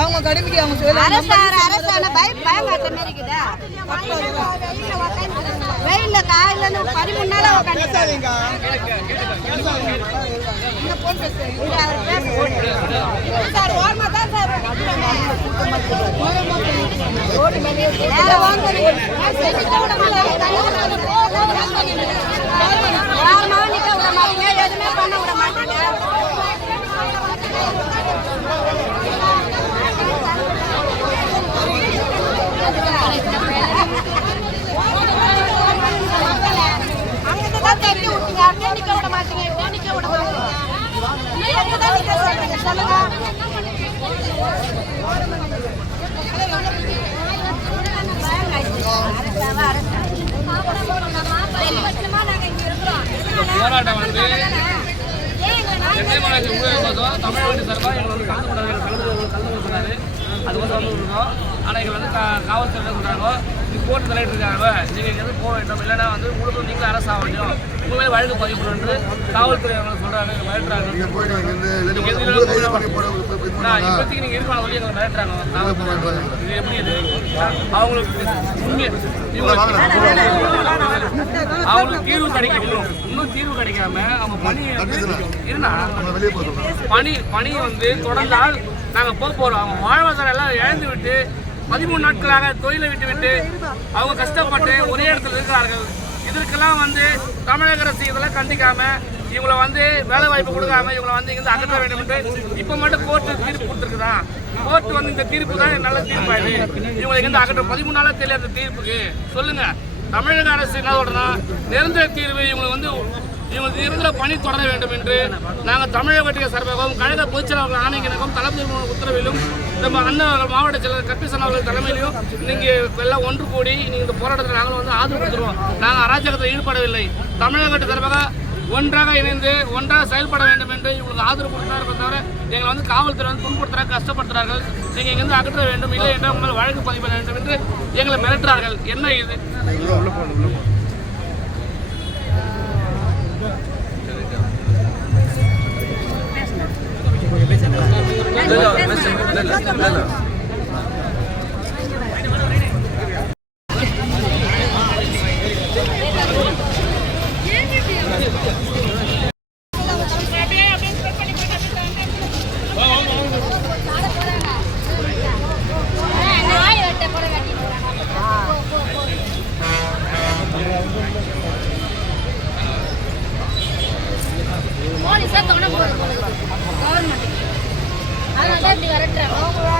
அவங்க கடமைக்கு அவங்க வெயில்ல காலையில 13 நாளா எதுவுமே பண்ண விட மாட்டாங்க. அங்கதான் தட்டி விட்டீங்க, அப்படியே நிக்க விட மாட்டீங்க, இப்படியே நிக்க விட மாட்டீங்க. எங்கதான் நிக்க சொல்றீங்க சொல்லுங்க. போராட்டம் வந்து சென்னை மாநகர ஊழல் தமிழ்நாடு சார்பாக எங்களை வந்து கலந்து சொன்னாரு. அது வந்து இருக்கோம். ஆனால் எங்களை வந்து காவல்துறை சொல்கிறாங்க, இது போட்டு தலையிட்டு இருக்காங்க, நீங்கள் இங்கே வந்து போக வேண்டும், இல்லைன்னா வந்து உங்களுக்கு நீங்களும் அரசு ஆக வேண்டும், உண்மையிலே வழக்கு பதிவு பண்ணு காவல்துறை அவங்க சொல்கிறாங்க, மிரட்டுறாங்க. இப்போதைக்கு நீங்கள் இருக்கலாம் சொல்லி எங்களை மிரட்டுறாங்க காவல்துறை. இது எப்படி இது அவங்களுக்கு உண்மை அவங்களுக்கு தீர்வு கிடைக்கணும். இன்னும் தீர்வு கிடைக்காம அவங்க பணியை வந்து தொடர்ந்தால் நாங்கள் போகிறோம். அவங்க வாழ்வாதாரம் எல்லாம் இழந்து விட்டு 13 நாட்களாக தொழிலை விட்டு அவங்க கஷ்டப்பட்டு ஒரே இடத்துல இருக்கிறார்கள். இதற்கெல்லாம் வந்து தமிழக அரசு இதெல்லாம் கண்டிக்காம இவங்களை வந்து வேலை வாய்ப்பு கொடுக்காம இவங்களை வந்து இங்கிருந்து அகற்ற வேண்டும் என்று இப்போ மட்டும் கோர்ட்டு தீர்ப்பு கொடுத்துருக்குதான். கோர்ட்டு வந்து இந்த தீர்ப்பு தான் நல்ல தீர்ப்பாயிடு. இவங்களை இங்கிருந்து அகற்ற 13 நாளாக தெரியாத தீர்ப்புக்கு சொல்லுங்க. தமிழக அரசு என்ன சொல்றதுன்னா நிரந்தர தீர்வு இவங்களுக்கு நிரந்தர பணி தொடர வேண்டும் என்று நாங்கள் தமிழக வெற்றிய சார்பாகவும் கழக பொதுச்செயலாளர்கள் ஆணையத்திற்கும் தலைமை உத்தரவிலும் நம்ம அண்ணன் மாவட்ட செயலர் கற்பிசன் அவர்கள் தலைமையிலும் நீங்கள் எல்லாம் ஒன்று கூடி நீங்கள் இந்த போராட்டத்தில் நாங்களும் வந்து ஆதரவு கொடுத்துருவோம். நாங்கள் அராஜகத்தில் ஈடுபடவில்லை. தமிழக வெற்றி சார்பாக ஒன்றாக இணைந்து ஒன்றாக செயல்பட வேண்டும் என்று இவங்களுக்கு ஆதரவு கொடுத்தார்கள். தவிர எங்களை வந்து காவல்துறை வந்து துன்புறுத்துறாங்க, கஷ்டப்படுத்துறார்கள். நீங்கள் இங்கிருந்து அகற்ற வேண்டும், இல்லை என்றால் உங்கள் வழக்கு பதிவு பண்ண வேண்டும் என்று எங்களை மிரட்டுறார்கள். என்ன இது? கவர்மெண்ட் அதனால தான் இப்படி வரட்டுறாங்க.